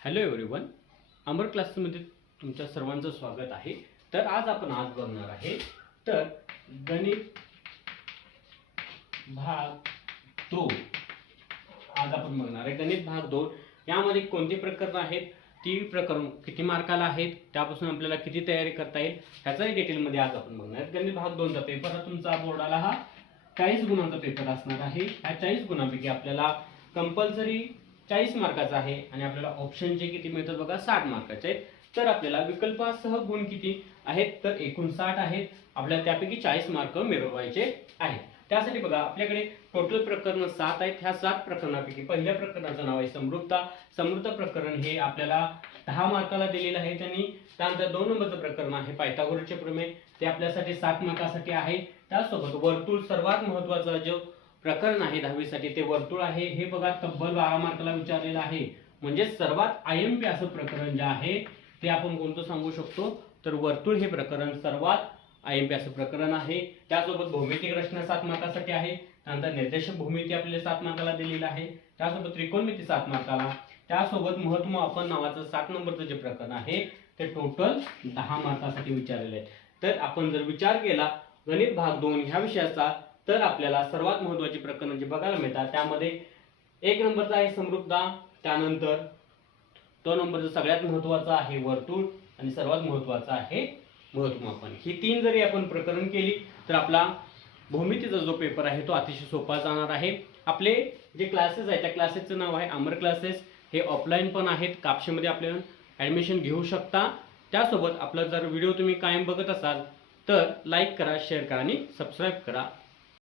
Hello everyone, अमर क्लासमध्ये तुमच्या सर्वांचं स्वागत आहे। तर आज बघणार आहे तर गणित भाग 2। आज आपण बघणार आहे गणित भाग 2। यामध्ये कोणते प्रकरण आहेत, ती प्रकरण किती मार्काला आहेत, त्यापासून आपल्याला किती तयारी करता येईल ह्याचाही डिटेलमध्ये आज आपण बघणार आहे। गणित भाग 2 चा पेपर हा तुमचा बोर्डाला हा 40 गुणांचा पेपर असणार आहे। ह्या 40 गुणांपैकी आपल्याला कंपल्सरी 40 मार्काचा आहे आणि आपल्याला ऑप्शनचे किती मिळतात बघा, 60 मार्काचे आहेत। तर आपल्याला विकल्पासह गुण किती आहेत, तर एकूण 60 आहेत। आपल्याला त्यापैकी 40 मार्क मिळवायचे आहेत। त्यासाठी बघा आपल्याकडे टोटल प्रकरण 7 आहेत। ह्या 7 प्रकरणापैकी पहिल्या प्रकरणाचं नाव आहे समृद्धता। समृद्ध प्रकरण हे आपल्याला 10 मार्काला दिलेलं आहे त्यांनी। त्यानंतर 2 नंबरचं प्रकरण आहे पायथागोरसचे प्रमेय, ते आपल्यासाठी 7 मार्कासाठी आहे। त्यासोबत वर्तुळ सर्वात महत्त्वाचा जो प्रकरण आहे 10वी साठी ते वर्तुळ आहे। हे बघा तब्बल 12 मार्काला विचारलेलं आहे। म्हणजे सर्वात आयएमपी असं प्रकरण जे आहे ते आपण कोणतं सांगू शकतो, तर वर्तुळ हे प्रकरण सर्वात आयएमपी असं प्रकरण आहे। त्यासोबत भौमितिक रचना 7 मार्कासाठी आहे। त्यानंतर निर्देशक भूमिती आपल्याला 7 मार्काला दिलेलं आहे। त्यासोबत त्रिकोणमिती 7 मार्काला, त्यासोबत महत्त्वमापन नावाचं 7 नंबरचं जे प्रकरण आहे ते टोटल 10 मार्कासाठी विचारलेलं आहे। तर आपण जर विचार केला गणित भाग 2 ह्या विषयाचा, तर आपल्याला सर्वात महत्त्वाची प्रकरण जे बघायला मिळतात त्यामध्ये 1 नंबरचा आहे समृद्धता, त्यानंतर 2 नंबरचं सगळ्यात महत्त्वाचं आहे वर्तुळ आणि सर्वात महत्त्वाचं आहे महत्त्वमापन। ही 3 जरी आपण प्रकरण केली तर आपला भूमितीचा जो पेपर आहे तो अतिशय सोपा जाणार आहे। आपले जे क्लासेस आहेत त्या क्लासेसचं नाव आहे अमर क्लासेस। हे ऑफलाईन पण आहेत, कापशीमध्ये आपल्याला ॲडमिशन घेऊ शकता। त्यासोबत आपला जर व्हिडिओ तुम्ही कायम बघत असाल तर लाईक करा, शेअर करा आणि सबस्क्राईब करा।